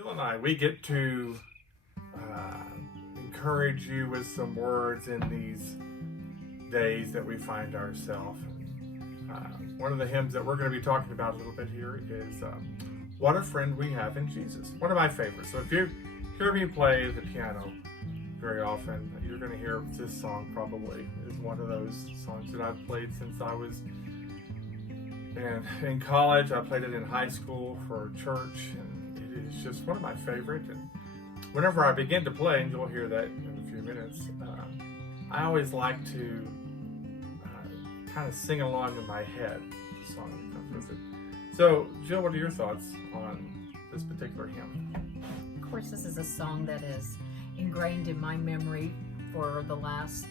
Jill and I, we get to encourage you with some words in these days that we find ourselves. One of the hymns that we're going to be talking about a little bit here is What a Friend We Have in Jesus. One of my favorites. So if you hear me play the piano very often, you're going to hear this song probably. It's one of those songs that I've played since I was in college. I played it in high school for church, and it is just one of my favorite. And whenever I begin to play, and you'll hear that in a few minutes, I always like to kind of sing along in my head the song that comes with it. So, Jill, what are your thoughts on this particular hymn? Of course, this is a song that is ingrained in my memory for the last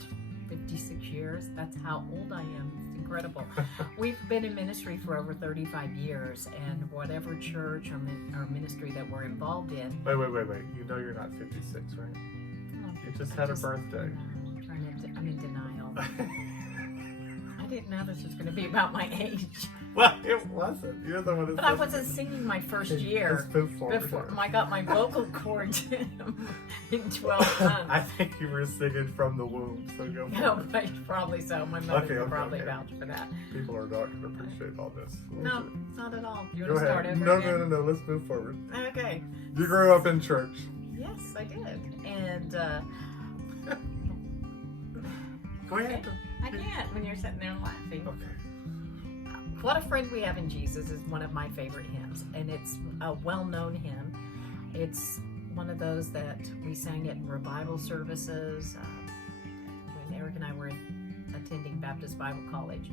56 years. That's how old I am. It's incredible. We've been in ministry for over 35 years, and whatever church or ministry that we're involved in. Wait. You know you're not 56, right? Oh, You just had a birthday. I'm in denial. I didn't know this was going to be about my age. Well, it wasn't. You're the one that But I wasn't singing my first year before I got my vocal cords in 12 months. I think you were singing from the womb, so go for it. Probably so. My mother would probably vouch for that. People are not going to appreciate all this. No, not at all. You Go want to ahead. start over again? No. Let's move forward. Okay. You grew up in church. Yes, I did. And Go ahead. I can't when you're sitting there laughing. Okay. What a Friend We Have in Jesus is one of my favorite hymns, and it's a well-known hymn. It's one of those that we sang at revival services when Eric and I were attending Baptist Bible College.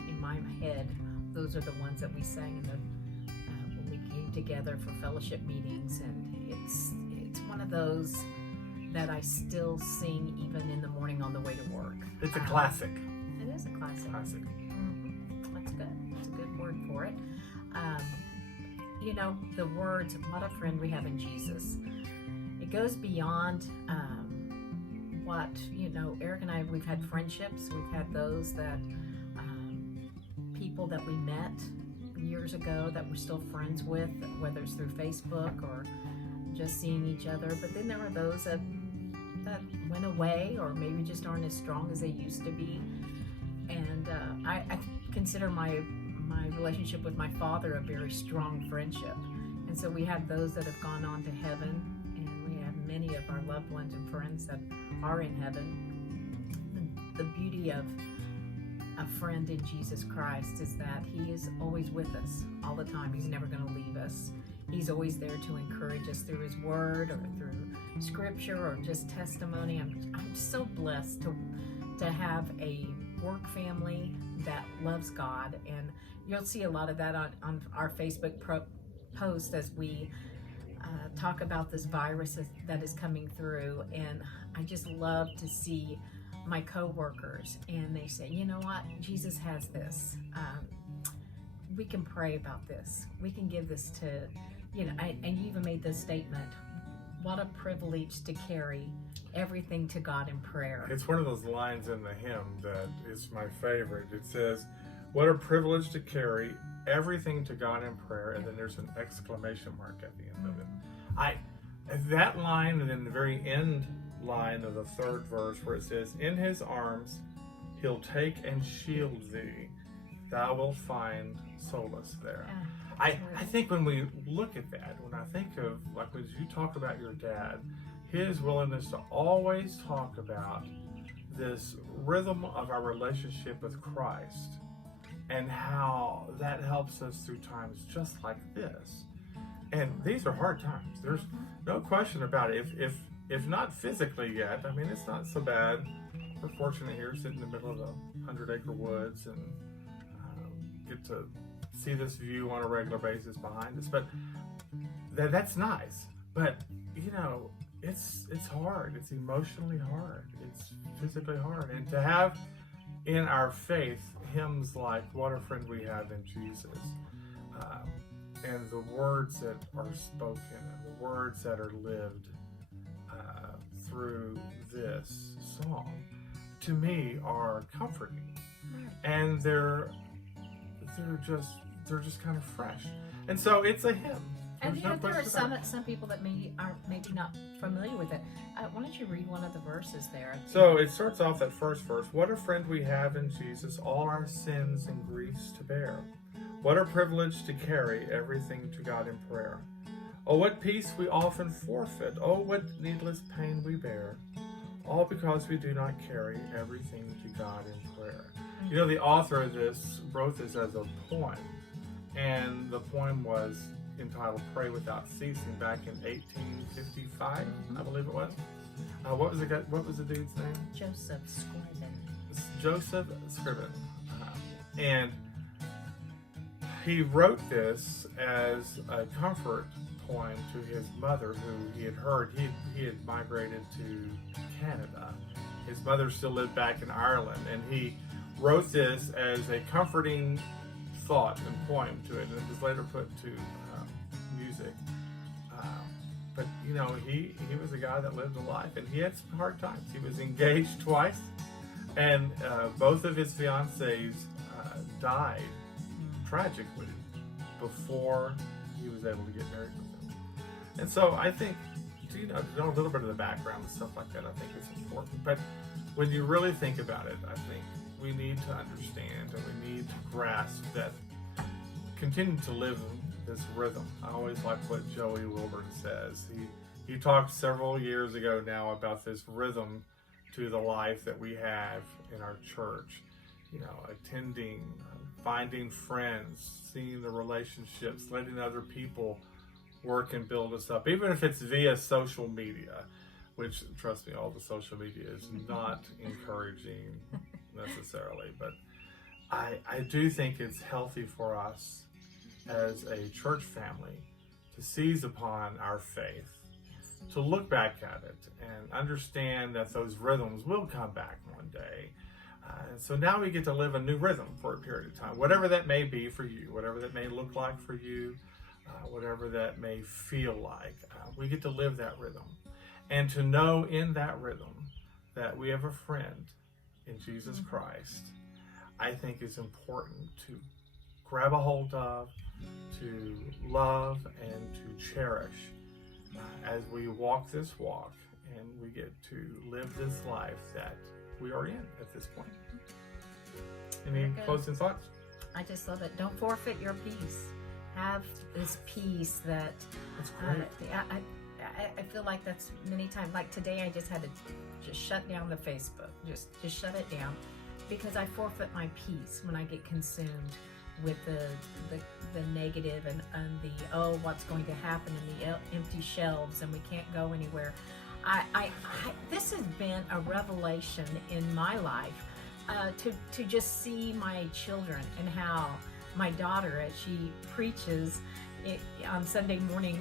In my head, those are the ones that we sang when we came together for fellowship meetings, and it's one of those that I still sing even in the morning on the way to work. It's a classic. It is a classic. That's good. It's a good word for it. The words, what a friend we have in Jesus. It goes beyond what, Eric and I, we've had friendships. We've had those that, people that we met years ago that we're still friends with, whether it's through Facebook or just seeing each other. But then there are those that went away or maybe just aren't as strong as they used to be. And I consider my relationship with my father a very strong friendship. And so we have those that have gone on to heaven, and we have many of our loved ones and friends that are in heaven. The beauty of a friend in Jesus Christ is that he is always with us all the time. He's never going to leave us. He's always there to encourage us through his word or through scripture or just testimony. I'm so blessed to have a work family that loves God, and you'll see a lot of that on our Facebook post as we talk about this virus that is coming through. And I just love to see my co-workers, and they say, you know what, Jesus has this. We can pray about this. We can give this to, and you even made this statement, what a privilege to carry everything to God in prayer. It's one of those lines in the hymn that is my favorite. It says, what a privilege to carry everything to God in prayer, and then there's an exclamation mark at the end of it. That line, and then the very end line of the third verse where it says, in his arms he'll take and shield thee, thou wilt find solace there. I think when we look at that, when I think of, like when you talk about your dad, his willingness to always talk about this rhythm of our relationship with Christ and how that helps us through times just like this. And these are hard times. There's no question about it. If not physically yet, I mean, it's not so bad. We're fortunate here, sitting in the middle of the 100 Acre Woods, and get to see this view on a regular basis behind us. But that's nice. But it's hard. It's emotionally hard. It's physically hard. And to have in our faith hymns like "What a Friend We Have in Jesus," and the words that are spoken and the words that are lived through this song, to me, are comforting, and they're just kind of fresh. And so it's a hymn. And There's no there are question about some people that are maybe not familiar with it. Why don't you read one of the verses there? So it starts off that first verse. What a friend we have in Jesus, all our sins and griefs to bear. What a privilege to carry everything to God in prayer. Oh, what peace we often forfeit. Oh, what needless pain we bear. All because we do not carry everything to God in prayer. You know, the author of this wrote this as a poem. And the poem was entitled Pray Without Ceasing back in 1855, I believe it was. What was the dude's name? Joseph Scriven. Joseph Scriven. And he wrote this as a comfort poem to his mother, who he had heard he had migrated to Canada. His mother still lived back in Ireland, and he wrote this as a comforting thought and poem to it, and it was later put to music. But you know, he was a guy that lived a life, and he had some hard times. He was engaged twice, and both of his fiancées died tragically before he was able to get married with them. And so I think, you know a little bit of the background and stuff like that, I think is important. But when you really think about it, I think we need to understand and we need to grasp that continue to live this rhythm. I always like what Joey Wilburn says. He talked several years ago now about this rhythm to the life that we have in our church. You know, attending, finding friends, seeing the relationships, letting other people work and build us up, even if it's via social media, which, trust me, all the social media is not encouraging necessarily, but I do think it's healthy for us as a church family to seize upon our faith, to look back at it and understand that those rhythms will come back one day. And so now we get to live a new rhythm for a period of time, whatever that may be for you, whatever that may look like for you, whatever that may feel like. We get to live that rhythm. And to know in that rhythm that we have a friend in Jesus Christ, I think is important to grab a hold of, to love, and to cherish as we walk this walk and we get to live this life that we are in at this point. Any closing thoughts? I just love it. Don't forfeit your peace. Have this peace that That's great. I feel like that's many times, like today I just had to just shut down the Facebook, just shut it down, because I forfeit my peace when I get consumed with the negative and the what's going to happen in the empty shelves and we can't go anywhere. This has been a revelation in my life to just see my children and how my daughter, as she preaches on Sunday morning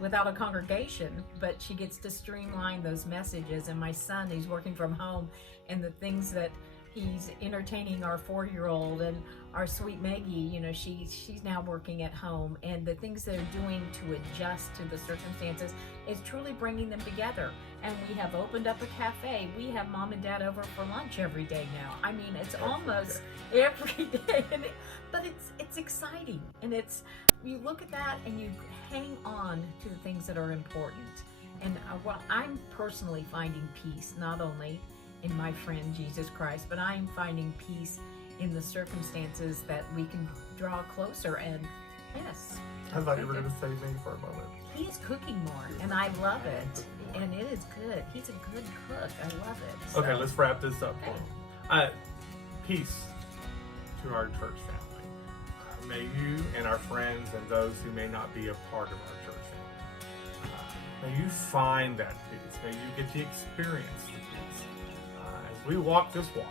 without a congregation, but she gets to streamline those messages. And my son, he's working from home, and the things that he's entertaining our 4-year-old and our sweet Maggie, you know, she's now working at home, and the things they're doing to adjust to the circumstances is truly bringing them together. And we have opened up a cafe. We have mom and dad over for lunch every day now. I mean, it's almost every day, but it's exciting, and you look at that and you hang on to the things that are important. And I'm personally finding peace not only in my friend Jesus Christ, but I'm finding peace in the circumstances that we can draw closer. And yes, I thought you were going to say me for a moment. He is cooking more, and I love it, and it is good. He's a good cook. I love it. So. Okay, let's wrap this up. Peace to our church family. May you and our friends and those who may not be a part of our church family, may you find that peace. May you get to experience the peace as we walk this walk.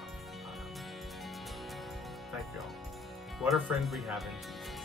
Thank you all. What a friend we have in Jesus.